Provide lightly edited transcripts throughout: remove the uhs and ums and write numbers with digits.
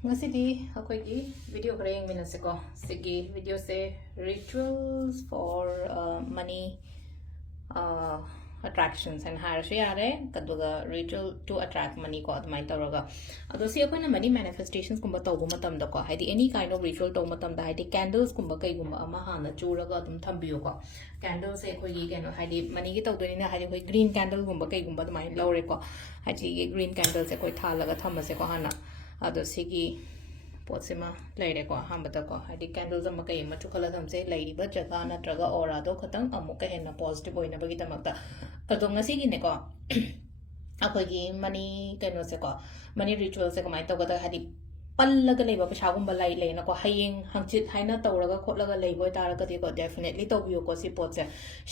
Ngasidi akoigi video khara yeng mina se ko sigi video se rituals for money attractions and hire so yare kaduga ritual to attract money ko admai tawraga ado si akona money manifestations kumba tawbu matam da ko haidi any kind of ritual taw matam da haidi candles kumba kai gumba ama hana churaga adum thambiyo ko candles e khoi gi no haidi money gi tawdoni na haidi khoi green candle gumba kai gumba admai lawre ko haidi green candles e khoi thalaga thamase ko hana ado sigi पोसेमा लेरे को हामबता को हाइदि candles अमा कई मचु खला थमसे लेरिबा जगा नत्रगा औरा दो खतंग अमुक हेना positive होइना बगी तमकता कदो ngasi gi ne ko akogi money keno se ko money ritual se ko mai tawga da hadi पल्लगा लेबा पैसागुंबा लाई लेना को हयेंग हंचित हाइना तौरगा खोलगा लेबो तारगदि को डेफिनेटली तौबियो को सि पोचे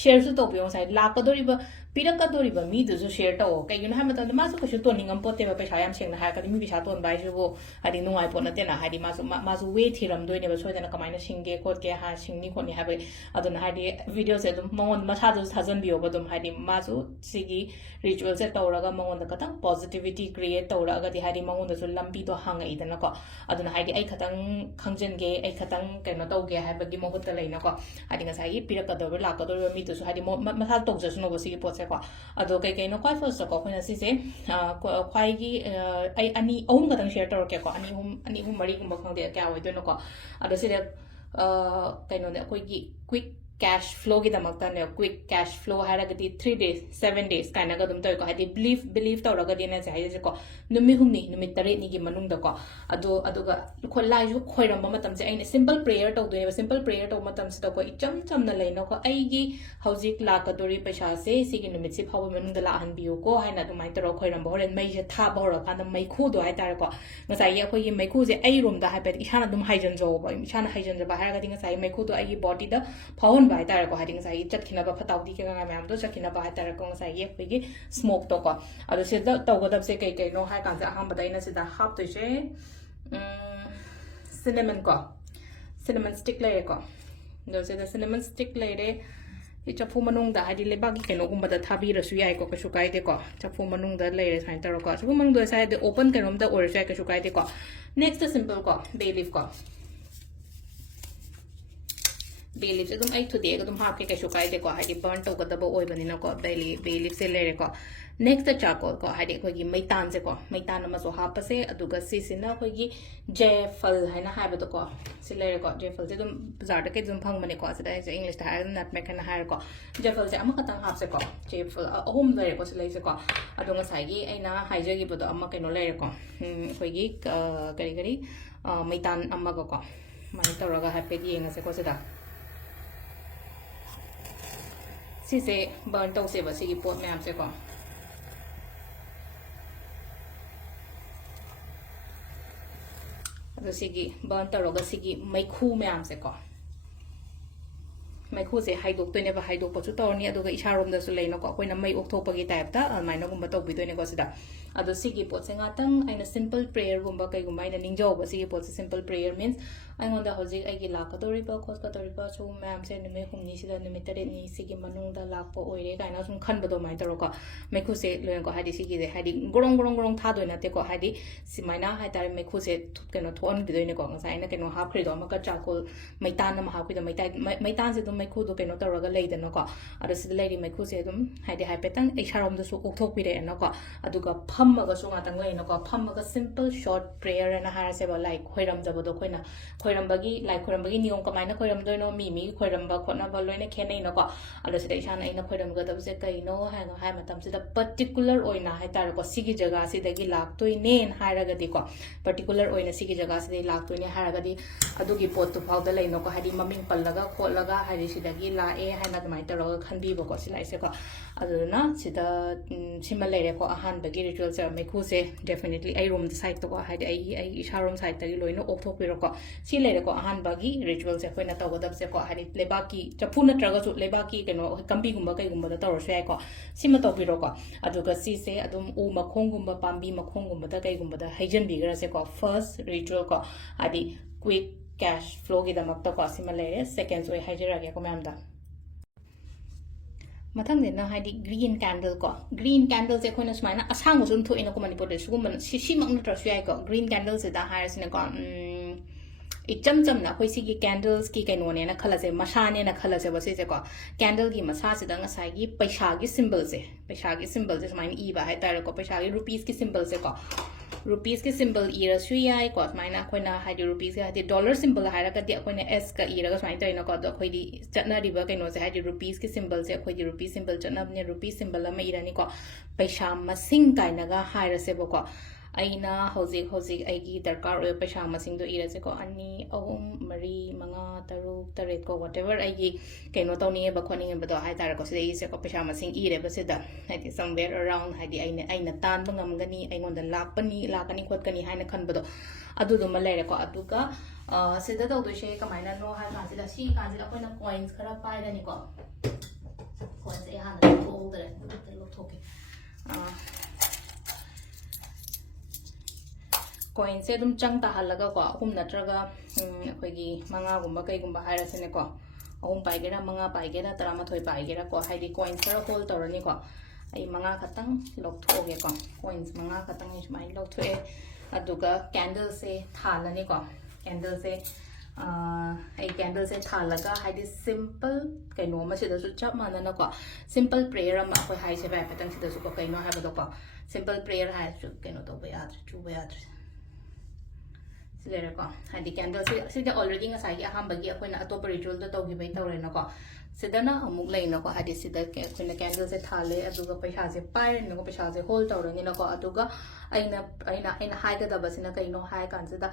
शेयर सु तौबियो साइ लाकदोरिबा पिरकदोरिबा मी दुसु शेयर तौ कयुन हाय मतन मासु कछु तोनिंगम पोतेबा पैसा याम सेंगना हाय कदि मी पैसा तोन बाइसुबो हादि नुंगाइ पोना तेना हादि मासु वे थिरम दोइनेबा सोइदना कमाइना सिंगे खोटके हा सिंगनि खोनि हाबे अदुना हादि वीडियो से दुम मंगोन मसादु थाजन बियो बदुम हादि मासु सिगी रिचुअल से तौरगा मंगोन द कतंग पॉजिटिविटी क्रिएट तौरगा दि हादि मंगोन दसु लंबी तो हांगइदना को aduna haidi ai khatang khangjenge ai khatang keno tawge haibagi mohutta leina ko adi ngasai pirakador lakador mi tu hadi masal tokjasu no bosi potse ko ado kai kai no kwai first ko khona si se khwai gi ai ani ohum kadang share tor ke ko ani hum mari gumba khangde kya oi do no ko ado si de kai no ne koi gi quick cash flow ki damakta ne quick cash flow haragati 3 days 7 days kaina ga dum toy ko hadi believe tawraga dina jai je ko numi humni numi tare ni gi manung da ko ado ga khollai ju khoiram ba matam je aina simple prayer taw do simple prayer taw matam se ko icham cham na leina ko ai gi hojik la ka dori paisa se sigi numi si phaw manung da la han biu ko haina du mai taro khoiram ba horen mai je tha ba hora kan mai khu do ai tar ko ngasai ya khoi mai khu je ai rum da ha pe isana dum haijan jo ba isana haijan ba ha ga ding ngasai mai khu do ai body da phawon bai tar ko hading sai chatkina ba phatawdi ke nga myam do chatkina ba tar ko sai ye phigi smoke to ko adu se da taw godab se kai kai no hai kan ja ham badai na se da hap to se cinnamon stick le ko do se da cinnamon stick le re i chafu manung da hadi le bagi keno gumba da thabi ra su yai ko ka su kai de ko chafu manung da le re sain tar ko chafu manung do sai de open kenom da or sai ka su kai de ko next simple ko bay leaf ko bay leaf एकदम आई थुदे एकदम half के कैसु काय दे को हादि burn तो गदब ओय बनिना को bay leaf से लेरे को नेक्स्ट चारकोल को हादि खोगी मैतान से को मैतान म सो हाप से अदुगा सिसिना खोगी जयफल हैना हाइब तो को से लेरे को जयफल से तुम बाजार के जुम फंग मने को से इंग्लिश था नटमेग kana हायर को जयफल से अमा खतंग हाप से को जयफल अहोम लेरे को से ले से को अदुगा साइगी ऐना हाइजगी बदो अमा केनो लेरे को खोगी करी करी मैतान अमा को माने तोरगा हैपे येंग से को से दा सिसे बर्न तो से बसी की पोट में हमसे को अदो सिगी बर्न तरोगा सिगी मैखू में हमसे को मैखू से हाइदोक तोने बा हाइदोक पचु तोरनी अदुगा इशारोम दसु लेनो को कोइना मै ओक्थोपगी टाइपता अमाइना गुम्बा तोबिदोने को सिदा अदो सिगी पोट से ngatam aina simple prayer gumba kai gumba aina ningjo ba sigi pot simple prayer means aingonda hojik aigi lakadori ba khoskadori ba chu ma'am se nime humni sida nime tare ni sigi manung da lakpo oire kaina sum khan bado mai taro ko mekhu se loen ko hadi sigi de hadi gorong tha doina te ko hadi simaina hai tar mekhu se keno thon bidoine ko ngasai na keno ha khri do ma ka chakol maitan ma ha khri do maitan se dum mekhu do keno taraga leidana ko ada sid leidi mekhu se dum hadi hai petang isharom da su okthok pire na ko aduga pham ga su ngatang leina ko pham ga simple short prayer na har se ba like khoiram jabo do khoina khoirambagi like khoirambagi niyom kamaina khoiram doino mi khoiramba khona ba loina khenai na ko alo sida isana ina khoiram ga dabse kai no ha no ha matam sida particular oina ha tar ko sigi jaga sidagi laktoi ne haraga di ko particular oina sigi jaga sidai laktoi ne haraga di adugi pot tu phau da leino ko hadi maming pallaga kholaga hari sidagi la e ha na mai tar ga khanbi ba ko silai se ko aduna sida simale ko ahan bagi ritual se me khu se definitely ai room side to ko hadi ai isha room side tagi loino opthok piro ko si le ko ahan bagi ritual se koina tawadab se ko hadi lebaki chapuna traga su lebaki keno kambi gumba kai gumba da tawr se ko sima to piro ko aduga si se adum u makhong gumba pambi makhong gumba da kai gumba da haijan bigra se ko first ritual ko hadi quick cash flow gi da makta ko sima le second so haijara ge ko mam da ꯃꯊꯪꯗꯅ ꯍꯥꯏꯗꯤ green candle ꯀꯣ green candle ꯁꯦ ꯑꯩꯈꯣꯏꯅ ꯁꯨꯃꯥꯏꯅ ꯑꯁꯥꯡꯕꯁꯨ ꯑꯗꯨꯝ ꯊꯣꯛꯏꯅꯀꯣ ꯃꯅꯤꯄꯨꯔꯗ ꯁꯤꯒꯨꯝꯕ ꯁꯤꯃꯛ ꯅꯠꯇ꯭ꯔꯁꯨ ꯌꯥꯏꯀꯣ green candle ꯁꯤꯗ ꯍꯥꯏꯔꯁꯤꯅꯀꯣ ꯏꯆꯝ ꯆꯝꯅ ꯑꯩꯈꯣꯏ ꯁꯤꯒꯤ ꯀꯦꯟꯗꯜꯁꯀꯤ ꯀꯩꯅꯣꯅꯦꯅ ꯈꯜꯂꯁꯦ ꯃꯁꯥꯅꯦꯅ ꯈꯜꯂꯁꯦꯕ ꯁꯤꯁꯦꯀꯣ ꯀꯦꯟꯗꯜꯒꯤ ꯃꯁꯥꯁꯤꯗ ꯉꯁꯥꯏꯒꯤ ꯄꯩꯁꯥꯒꯤ ꯁꯤꯝꯕꯜꯁꯦ ꯁꯨꯃꯥꯏꯅ ꯏꯕ ꯍꯥꯏꯇꯥꯔꯦꯀꯣ ꯄꯩꯁꯥꯒꯤ ꯔꯨꯄꯤꯁꯀꯤ ꯁꯤꯝꯕꯜꯁꯦꯀꯣ ꯔꯨꯄꯤꯁꯀꯤ ꯁꯤꯝꯕꯜ ꯏꯔꯁꯨ ꯌꯥꯏꯀꯣ ꯁꯨꯃꯥꯏꯅ ꯑꯩꯈꯣꯏꯅ ꯍꯥꯏꯗꯤ ꯔꯨꯄꯤꯁꯀꯤ ꯍꯥꯏꯗꯤ ꯗꯣꯂꯔ ꯁꯤꯝꯕꯜ ꯍꯥꯏꯔꯒꯗꯤ ꯑꯩꯈꯣꯏꯅ ꯑꯦꯁꯀ ꯏꯔꯒ ꯁꯨꯃꯥꯏꯅ ꯇꯧꯔꯤꯅꯀꯣ ꯑꯗꯣ ꯑꯩꯈꯣꯏꯗꯤ ꯆꯠꯅꯔꯤꯕ ꯀꯩꯅꯣꯁꯦ ꯍꯥꯏꯗꯤ ꯔꯨꯄꯤꯁꯀꯤ ꯁꯤꯝꯕꯜꯁꯦ ꯑꯩꯈꯣꯏꯗꯤ ꯔꯨꯄꯤ ꯁꯤꯝꯕꯜ ꯆꯠꯅꯕꯅꯦ ꯔꯨꯄꯤ ꯁꯤꯝꯕꯜ ꯑꯃ ꯏꯔꯅꯤꯀꯣ ꯄꯩꯁꯥ ꯃꯁꯤꯡ ꯀꯥꯏꯅꯒ ꯍꯥꯏꯔꯁꯦꯕꯀꯣ ꯑꯩꯅ ꯍꯧꯖꯤꯛ ꯑꯩꯒꯤ ꯗꯔꯀꯥꯔ ꯑꯣꯏꯕ ꯄꯩꯁꯥ ꯃꯁꯤꯡꯗꯣ ꯏꯔꯁꯦꯀꯣ 2 3 4 5 6 7 ꯀꯣ ꯋꯥꯇꯦꯕꯔ ꯑꯩꯒꯤ ꯀꯩꯅꯣ ꯇꯧꯅꯤꯡꯉꯦꯕ ꯈꯣꯠꯅꯤꯡꯉꯦꯕꯗꯣ ꯍꯥꯏꯇꯥꯔꯦꯀꯣ ꯁꯤꯗ ꯏꯁꯦꯀꯣ ꯄꯩꯁꯥ ꯃꯁꯤꯡ ꯏꯔꯦꯕ ꯁꯤꯗ ꯍꯥꯏꯗꯤ ꯁꯝꯋꯦꯔ ꯑꯔꯥꯎꯟ ꯍꯥꯏꯗꯤ ꯑꯩꯅ ꯇꯥꯟꯕ ꯉꯝꯒꯅꯤ ꯑꯩꯉꯣꯟꯗ ꯂꯥꯛꯀꯅꯤ ꯈꯣꯠꯀꯅꯤ ꯍꯥꯏꯅ ꯈꯟꯕꯗꯣ ꯑꯗꯨꯗꯨꯃ ꯂꯩꯔꯦꯀꯣ ꯑꯗꯨꯒ ꯁꯤꯗ ꯇꯧꯗꯣꯏꯁꯦ ꯀꯃꯥꯏꯅꯅꯣ ꯍꯥꯏ ꯀꯥꯟꯁꯤꯗ ꯁꯤ ꯀꯥꯟꯁꯤꯗ ꯑꯩꯈꯣꯏꯅ ꯀꯣꯏꯟꯁ ꯈꯔ ꯄꯥꯏꯔꯅꯤꯀꯣ ꯀꯣꯏꯟꯁꯦ ꯑꯩ ꯍꯥꯟꯅ ꯂꯧꯊꯣꯛꯍꯧꯗ꯭ꯔꯦ ꯂꯧꯊꯣꯛꯀꯦ ꯀꯣꯏꯟꯁꯦ ꯑꯗꯨꯝ ꯆꯪ ꯇꯥꯍꯜꯂꯒꯀꯣ 3 ꯅꯠꯇ꯭ꯔꯒ ꯑꯩꯈꯣꯏꯒꯤ 5ꯒꯨꯝꯕ ꯀꯩꯒꯨꯝꯕ ꯍꯥꯏꯔꯁꯤꯅꯦꯀꯣ 3 ꯄꯥꯏꯒꯦꯔꯥ 5 ꯄꯥꯏꯒꯦꯔꯥ 11 ꯄꯥꯏꯒꯦꯔꯥꯀꯣ ꯍꯥꯏꯗꯤ ꯀꯣꯏꯟꯁꯈꯔ ꯍꯣꯜ ꯇꯧꯔꯅꯤꯀꯣ ꯑꯩ 5 ꯈꯛꯇꯪ ꯂꯧꯊꯣꯛꯑꯒꯦꯀꯣ ꯀꯣꯏꯟꯁ 5 ꯈꯛꯇꯪ ꯁꯨꯃꯥꯏꯅ ꯂꯧꯊꯣꯛꯑꯦ ꯑꯗꯨꯒ ꯀꯦꯟꯗꯜꯁꯦ ꯊꯥꯜꯂꯅꯤꯀꯣ ꯀꯦꯟꯗꯜꯁꯦ ꯑꯩ ꯀꯦꯟꯗꯜꯁꯦ ꯊꯥꯜꯂꯒ ꯍꯥꯏꯗꯤ ꯁꯤꯝꯄꯜ ꯀꯩꯅꯣ ꯑꯃ ꯁꯤꯗꯁꯨ ꯆꯞ ꯃꯥꯟꯅꯅꯀꯣ ꯁꯤꯝꯄꯜ ꯄ꯭ꯔꯦꯌꯔ ꯑꯃ ꯑꯩꯈꯣꯏ ꯍꯥꯏꯁꯦꯕ ꯍꯥꯏꯐꯦꯠꯇꯪ ꯁꯤꯗꯁꯨꯀꯣ ꯀꯩꯅꯣ ꯍꯥꯏꯕꯗꯣꯀꯣ ꯁꯤꯝꯄꯜ ꯄ꯭ꯔꯦꯌꯔ ꯍꯥꯏꯔꯁꯨ ꯀꯩꯅꯣ ꯇꯧꯕ ꯌꯥꯗ꯭ꯔꯦ ꯆꯨꯕ ꯌꯥꯗ꯭ꯔꯦ ꯁꯤ ꯂꯩꯔꯦꯀꯣ ꯍꯥꯏꯗꯤ ꯀꯦꯟꯗꯜꯁꯦ ꯁꯤꯗ ꯑꯣꯜꯔꯦꯗꯤ ꯉꯁꯥꯏꯒꯤ ꯑꯍꯥꯟꯕꯒꯤ ꯑꯩꯈꯣꯏꯅ ꯑꯇꯣꯞꯄ ꯔꯤꯆꯨꯋꯦꯜꯗ ꯇꯧꯈꯤꯕꯩ ꯇꯧꯔꯦꯅꯀꯣ ꯁꯤꯗꯅ ꯑꯃꯨꯛ ꯂꯩꯅꯀꯣ ꯍꯥꯏꯗꯤ ꯁꯤꯗ ꯑꯩꯈꯣꯏꯅ ꯀꯦꯟꯗꯜꯁꯦ ꯊꯥꯜꯂꯦ ꯑꯗꯨꯒ ꯄꯩꯁꯥꯁꯦ ꯄꯥꯏꯔꯅꯤꯀꯣ ꯄꯩꯁꯥꯁꯦ ꯍꯣꯜ ꯇꯧꯔꯅꯤꯅꯀꯣ ꯑꯗꯨꯒ ꯑꯩꯅ ꯍꯥꯏꯒꯗꯕꯁꯤꯅ ꯀꯩꯅꯣ ꯍꯥꯏ ꯀꯥꯟꯁꯤꯗ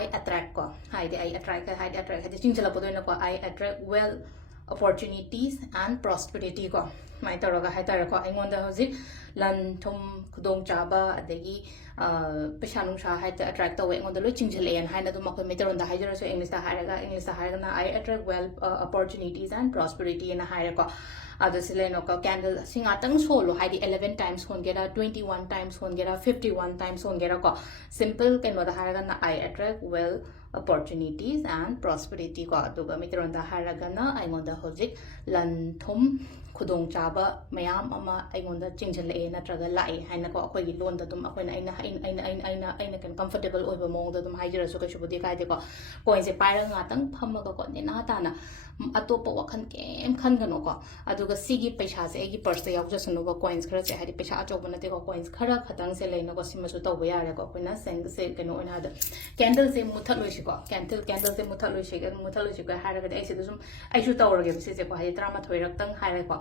I attract ꯀꯣ ꯍꯥꯏꯗꯤ I attract ꯍꯥꯏꯗꯤ ꯆꯤꯡꯁꯤꯜꯂꯛꯄꯗꯣꯏꯅꯀꯣ I attract well opportunities and prosperity ꯀꯣ ꯁꯨꯃꯥꯏꯅ ꯇꯧꯔꯒ ꯍꯥꯏꯇꯥꯔꯦꯀꯣ ꯑꯩꯉꯣꯟꯗ ꯍꯧꯖꯤꯛ ꯂꯟ ꯊꯨꯝ ꯈꯨꯗꯣꯡꯆꯥꯕ ꯑꯗꯒꯤ ꯄꯩꯁꯥ ꯅꯨꯡꯁꯥ ꯍꯥꯏꯗꯤ ꯑꯦꯇ꯭ꯔꯦꯛ ꯇꯧꯋꯦ ꯑꯩꯉꯣꯟꯗ ꯂꯣꯏ ꯆꯤꯡꯁꯤꯜꯂꯛꯑꯦꯅ ꯍꯥꯏꯅ ꯑꯗꯨꯝ ꯑꯩꯈꯣꯏ ꯃꯩꯇꯩꯔꯣꯟꯗ ꯍꯥꯏꯖꯔꯁꯨ ꯏꯪꯂꯤꯁꯇ ꯍꯥꯏꯔꯒꯅ I attract well opportunities and prosperity ꯑꯅ ꯍꯥꯏꯔꯦꯀꯣ ꯑꯗꯣ ꯁꯤ ꯂꯩꯅꯣꯀꯣ ꯀꯦꯟꯗꯜ ꯁꯤ ꯉꯥꯛꯇꯪ ꯁꯣꯜꯂꯣ ꯍꯥꯏꯗꯤ 11 times ꯍꯣꯟꯒꯦꯔꯥ 21 times ꯍꯣꯟꯒꯦꯔꯥ 51 times ꯍꯣꯟꯒꯦꯔꯥꯀꯣ ꯁꯤꯝꯄꯜ ꯀꯩꯅꯣꯗ ꯍꯥꯏꯔꯒꯅ I attract well opportunities and prosperity ꯀꯣ ꯑꯗꯨꯒ ꯃꯩꯇꯩꯔꯣꯟꯗ ꯍꯥꯏꯔꯒꯅ ꯑꯩꯉꯣꯟꯗ ꯍꯧꯖꯤꯛ ꯂꯟ ꯊꯨꯝ ꯈꯨꯗꯣꯡꯆꯥꯕ ꯃꯌꯥꯝ ꯑꯃ ꯑꯩꯉꯣꯟꯗ ꯆꯤꯡꯁꯤꯜꯂꯛꯑꯦ ꯅꯠꯇ꯭ꯔꯒ ꯂꯥꯛꯑꯦ ꯍꯥꯏꯅꯀꯣ ꯑꯩꯈꯣꯏꯒꯤ ꯂꯣꯟꯗ ꯑꯗꯨꯝ ꯑꯩꯈꯣꯏꯅ ꯑꯩꯅ ꯀꯩꯅꯣ ꯀꯝꯐꯔꯇꯦꯕꯜ ꯑꯣꯏꯕ ꯃꯑꯣꯡꯗ ꯑꯗꯨꯝ ꯍꯥꯏꯖꯔꯁꯨ ꯀꯩꯁꯨꯕꯨꯗꯤ ꯀꯥꯏꯗꯦꯀꯣ ꯀꯣꯏꯟꯁꯦ ꯄꯥꯏꯔꯒ ꯉꯥꯛꯇꯪ ꯐꯝꯃꯒꯀꯣ ꯅꯦꯅꯥ ꯇꯥꯅ ꯑꯇꯣꯞꯄ ꯋꯥꯈꯜ ꯀꯩꯝ ꯈꯟꯒꯅꯣꯀꯣ ꯑꯗꯨꯒ ꯁꯤꯒꯤ ꯄꯩꯁꯥꯁꯦ ꯑꯩꯒꯤ ꯄꯔꯁꯇ ꯌꯥꯎꯖꯁꯅꯨꯕ ꯀꯣꯏꯟꯁ ꯈꯔꯁꯦ ꯍꯥꯏꯗꯤ ꯄꯩꯁꯥ ꯑꯆꯧꯕ ꯅꯠꯇꯦꯀꯣ ꯀꯣꯏꯟꯁ ꯈꯔ ꯈꯛꯇꯪꯁꯦ ꯂꯩꯅꯀꯣ ꯁꯤꯃꯁꯨ ꯇꯧꯕ ꯌꯥꯔꯦꯀꯣ ꯑꯩꯈꯣꯏꯅ ꯁꯦ ꯀꯩꯅꯣ ꯑꯣꯏꯅ ꯍꯥꯏꯗ ꯀꯦꯟꯗꯜꯁꯦ ꯃꯨꯠꯊꯠꯂꯣꯏꯁꯤꯀꯣ ꯀꯦꯟꯗꯜꯁꯦ ꯃꯨꯠꯊꯠꯂꯣꯏꯁꯤꯀꯣ ꯍꯥꯏꯔꯒꯗꯤ ꯑꯩꯁꯤꯗ ꯁꯨꯝ ꯑꯩꯁꯨ ꯇꯧꯔꯒꯦꯕ ꯁꯤꯁꯦꯀꯣ ꯍꯥꯏꯗꯤ 13 ꯔꯛꯇꯪ ꯍꯥꯏꯔꯦꯀꯣ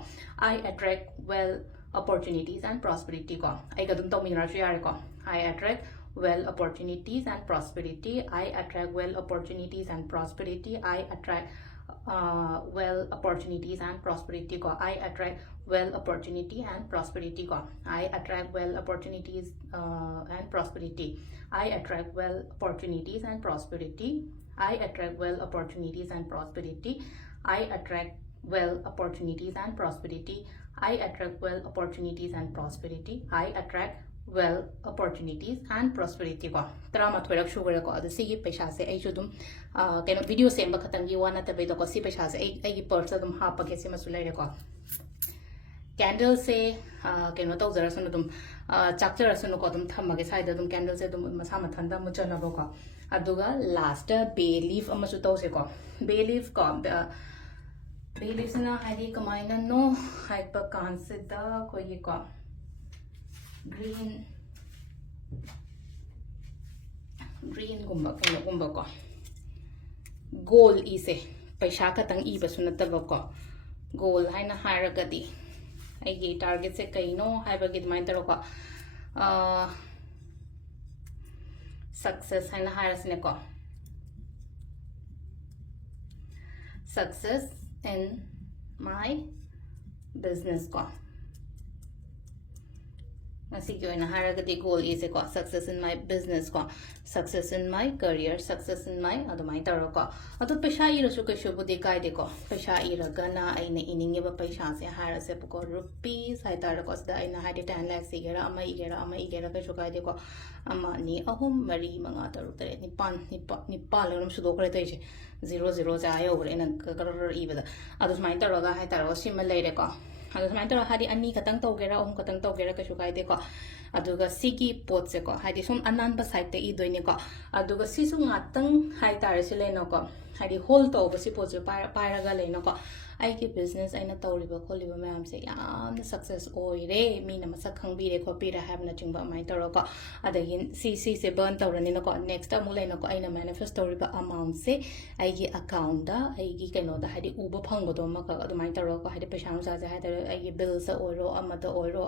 I attract well opportunities and prosperity ꯀꯣ ꯑꯩꯒ ꯑꯗꯨꯝ ꯇꯧꯃꯤꯟꯅꯔꯁꯨ ꯌꯥꯔꯦꯀꯣ I attract well opportunities and prosperity I attract well opportunities and prosperity I attract well opportunities and prosperity ko I attract well opportunity and prosperity ko I attract well opportunities and prosperity I attract well opportunities and prosperity I attract well opportunities and prosperity I attract well opportunities and prosperity I attract well opportunities and prosperity I attract well opportunities and prosperity ko 13 ꯔꯛ ꯁꯨꯒꯔꯦꯀꯣ ꯑꯗꯣ ꯁꯤꯒꯤ ꯄꯩꯁꯥꯁꯦ ꯑꯩꯁꯨ ꯑꯗꯨꯝ ꯀꯩꯅꯣ video ꯁꯦꯝꯕ ꯈꯛꯇꯪꯒꯤ ꯋꯥ ꯅꯠꯇꯕꯩꯗꯀꯣ ꯁꯤ ꯄꯩꯁꯥꯁꯦ ꯑꯩꯒꯤ ꯄꯔꯁꯇ ꯑꯗꯨꯝ ꯍꯥꯞꯄꯒꯦ ꯁꯤꯃꯁꯨ ꯂꯩꯔꯦꯀꯣ ꯀꯦꯟꯗꯜꯁꯦ ꯀꯩꯅꯣ ꯇꯧꯖꯔꯁꯅꯨ ꯑꯗꯨꯝ ꯆꯥꯛꯆꯔꯁꯅꯨꯀꯣ ꯑꯗꯨꯝ ꯊꯝꯃꯒꯦ ꯁꯥꯏꯗ ꯑꯗꯨꯝ ꯀꯦꯟꯗꯜꯁꯦ ꯑꯗꯨꯝ ꯃꯁꯥ ꯃꯊꯟꯇ ꯃꯨꯠꯆꯅꯕꯀꯣ ꯑꯗꯨꯒ ꯂꯥꯁꯇ ꯕꯦ ꯂꯤꯐ ꯑꯃꯁꯨ ꯇꯧꯁꯦꯀꯣ ꯕꯦ ꯂꯤꯐ ꯀꯣ ꯕꯦ ꯂꯤꯐꯁꯤꯅ ꯍꯥꯏꯗꯤ ꯀꯃꯥꯏꯅꯅꯣ ꯍꯥꯏꯕ ꯀꯥꯟꯁꯤꯗ ꯑꯩꯈꯣꯏꯒꯤꯀꯣ ꯒ꯭ꯔꯤꯟꯒꯨꯝꯕ ꯀꯩꯅꯣꯒꯨꯝꯕꯀꯣ ꯒꯣꯜ ꯏꯁꯦ ꯄꯩꯁꯥ ꯈꯛꯇꯪ ꯏꯕꯁꯨ ꯅꯠꯇꯕꯀꯣ ꯒꯣꯜ ꯍꯥꯏꯅ ꯍꯥꯏꯔꯒꯗꯤ ꯑꯩꯒꯤ ꯇꯥꯔꯒꯦꯠꯁꯦ ꯀꯩꯅꯣ ꯍꯥꯏꯕꯒꯤ ꯑꯗꯨꯃꯥꯏꯅ ꯇꯧꯔꯀꯣ ꯁꯛꯁꯦꯁ ꯍꯥꯏꯅ ꯍꯥꯏꯔꯁꯤꯅꯦꯀꯣ success in my business ko ngasi ki oina haragadi goal is ko success in my business ko success in my career success in my adumai taro ko adu paisa irasu kaishu budi kai de ko paisa iragana aina ininge ba paisa se harase ko rupees hai tar ko da aina hadi 10 lakhs igera ama igera kaishu kai de ko ama ni ahum mari manga taru tare nipan lam su do kare tai 00 ja ayo bre na karar ibada adu mai taro ga hai taro sima leire ko ꯑꯗꯣ ꯁꯨꯃꯥꯏꯅ ꯇꯧꯔꯒ ꯍꯥꯏꯗꯤ ꯑꯅꯤ ꯈꯛꯇꯪ ꯇꯧꯒꯦꯔꯥ ꯑꯍꯨꯝ ꯈꯛꯇꯪ ꯇꯧꯒꯦꯔꯥ ꯀꯩꯁꯨ ꯀꯥꯏꯗꯦꯀꯣ ꯑꯗꯨꯒ ꯁꯤꯒꯤ ꯄꯣꯠꯁꯦꯀꯣ ꯍꯥꯏꯗꯤ ꯁꯨꯝ ꯑꯅꯥꯟꯕ ꯁꯥꯏꯗꯇ ꯏꯗꯣꯏꯅꯦꯀꯣ ꯑꯗꯨꯒ ꯁꯤꯁꯨ ꯉꯥꯛꯇꯪ ꯍꯥꯏꯇꯥꯔꯦ ꯁꯤ ꯂꯩꯅꯀꯣ ꯍꯥꯏꯗꯤ ꯍꯣꯜ ꯇꯧꯕ ꯁꯤ ꯄꯣꯠꯁꯦ ꯄꯥꯏꯔꯒ ꯂꯩꯅꯀꯣ ꯑꯩꯒꯤ ꯕꯤꯖꯤꯅꯦꯁ ꯑꯩꯅ ꯇꯧꯔꯤꯕ ꯈꯣꯠꯂꯤꯕ ꯃꯌꯥꯝꯁꯦ ꯌꯥꯝꯅ ꯁꯛꯁꯦꯁ ꯑꯣꯏꯔꯦ ꯃꯤꯅ ꯃꯁꯛ ꯈꯪꯕꯤꯔꯦ ꯈꯣꯠꯄꯤꯔꯦ ꯍꯥꯏꯕꯅꯆꯤꯡꯕ ꯑꯗꯨꯃꯥꯏꯅ ꯇꯧꯔꯒꯀꯣ ꯑꯗꯒꯤ ꯁꯤꯁꯦ ꯕꯔꯟ ꯇꯧꯔꯅꯤꯅꯀꯣ ꯅꯦꯛꯁꯇ ꯑꯃꯨꯛ ꯂꯩꯅꯀꯣ ꯑꯩꯅ ꯃꯦꯅꯤꯐꯦꯁ ꯇꯧꯔꯤꯕ ꯑꯃꯥꯎꯟꯁꯦ ꯑꯩꯒꯤ ꯑꯦꯀꯥꯎꯟꯗ ꯑꯩꯒꯤ ꯀꯩꯅꯣꯗ ꯍꯥꯏꯗꯤ ꯎꯕ ꯐꯪꯕꯗꯣ ꯑꯃꯈꯛ ꯑꯗꯨꯃꯥꯏꯅ ꯇꯧꯔꯒꯀꯣ ꯍꯥꯏꯗꯤ ꯄꯩꯁꯥ ꯅꯨꯡꯁꯥꯁꯦ ꯍꯥꯏꯇꯥꯔꯦ ꯑꯩꯒꯤ ꯕꯤꯜꯁꯇ ꯑꯣꯏꯔꯣ ꯑꯃꯗ ꯑꯣꯏꯔꯣ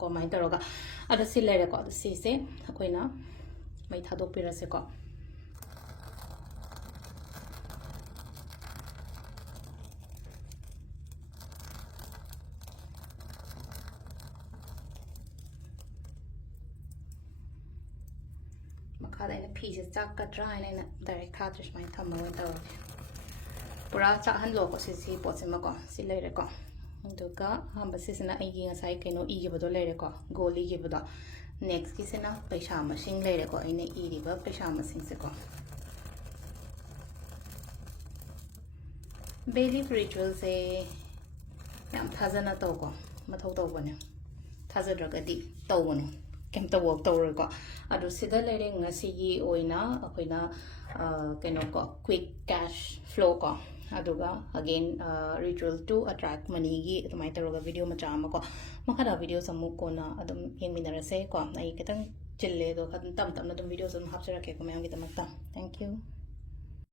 ꯑꯗꯨꯃꯥꯏꯅ ꯇꯧꯔꯒ ꯑꯗꯣ ꯁꯤ ꯂꯩꯔꯦꯀꯣ ꯑꯗꯣ ꯁꯤꯁꯦ ꯑꯩꯈꯣꯏꯅ ꯃꯩ ꯊꯥꯗꯣꯛꯄꯤꯔꯁꯦꯀꯣ ꯃꯈꯥꯗ ꯑꯩꯅ ꯐꯤꯁꯦ ꯆꯥꯛꯀꯗ꯭ꯔꯥ ꯍꯥꯏꯅ ꯑꯩꯅ ꯗꯥꯏꯔꯦꯛ ꯊꯥꯗ꯭ꯔꯦ ꯁꯨꯃꯥꯏꯅ ꯊꯝꯃꯒ ꯑꯣꯏꯅ ꯇꯧꯔꯒꯦ ꯄꯨꯔꯥ ꯆꯥꯛꯍꯜꯂꯣꯀꯣ ꯁꯤ ꯄꯣꯠꯁꯤꯃꯀꯣ ꯁꯤ ꯂꯩꯔꯦꯀꯣ ꯑꯗꯨꯒ ꯑꯍꯥꯟꯕ ꯁꯤꯁꯤꯅ ꯑꯩꯒꯤ ꯉꯁꯥꯏ ꯀꯩꯅꯣ ꯏꯈꯤꯕꯗꯣ ꯂꯩꯔꯦꯀꯣ ꯒꯣꯜ ꯏꯈꯤꯕꯗꯣ ꯅꯦꯛꯁꯀꯤꯁꯤꯅ ꯄꯩꯁꯥ ꯃꯁꯤꯡ ꯂꯩꯔꯦꯀꯣ ꯑꯩꯅ ꯏꯔꯤꯕ ꯄꯩꯁꯥ ꯃꯁꯤꯡꯁꯦꯀꯣ ꯕꯦꯂꯤꯐ ꯔꯤꯆꯨꯋꯦꯜꯁꯦ ꯌꯥꯝ ꯊꯥꯖꯅ ꯇꯧꯀꯣ ꯃꯊꯧ ꯇꯧꯕꯅꯦ ꯊꯥꯖꯗ꯭ꯔꯒꯗꯤ ꯇꯧꯒꯅꯨ ꯀꯩꯝꯇ ꯋꯔꯛ ꯇꯧꯔꯣꯏꯀꯣ ꯑꯗꯣ ꯁꯤꯗ ꯂꯩꯔꯦ ꯉꯁꯤꯒꯤ ꯑꯣꯏꯅ ꯑꯩꯈꯣꯏꯅ ꯀꯩꯅꯣꯀꯣ ꯀ꯭ꯋꯤꯛ ꯀꯦꯁ ꯐ꯭ꯂꯣ ꯀꯣ ꯑꯗꯨꯒ ꯑꯒꯦꯟ ꯔꯤꯆꯨꯋꯦꯜ ꯇꯨ ꯑꯇ꯭ꯔꯦꯛ ꯃꯅꯤꯒꯤ ꯑꯗꯨꯃꯥꯏꯅ ꯇꯧꯔꯒ ꯚꯤꯗꯤꯑꯣ ꯃꯆꯥ ꯑꯃꯀꯣ ꯃꯈꯥꯗ ꯚꯤꯗꯤꯑꯣꯁ ꯑꯃꯨꯛ ꯀꯣꯟꯅ ꯑꯗꯨꯝ ꯌꯦꯡꯃꯤꯟꯅꯔꯁꯦ ꯀꯣ ꯑꯩ ꯈꯤꯇꯪ ꯆꯤꯜꯂꯦ ꯑꯗꯣ ꯇꯞ ꯇꯞꯅ ꯑꯗꯨꯝ ꯚꯤꯗꯤꯑꯣꯁ ꯑꯗꯨꯝ ꯍꯥꯞꯆꯔꯛꯀꯦꯀꯣ ꯃꯌꯥꯝꯒꯤꯗꯃꯛꯇ ꯊꯦꯡꯛ ꯌꯨ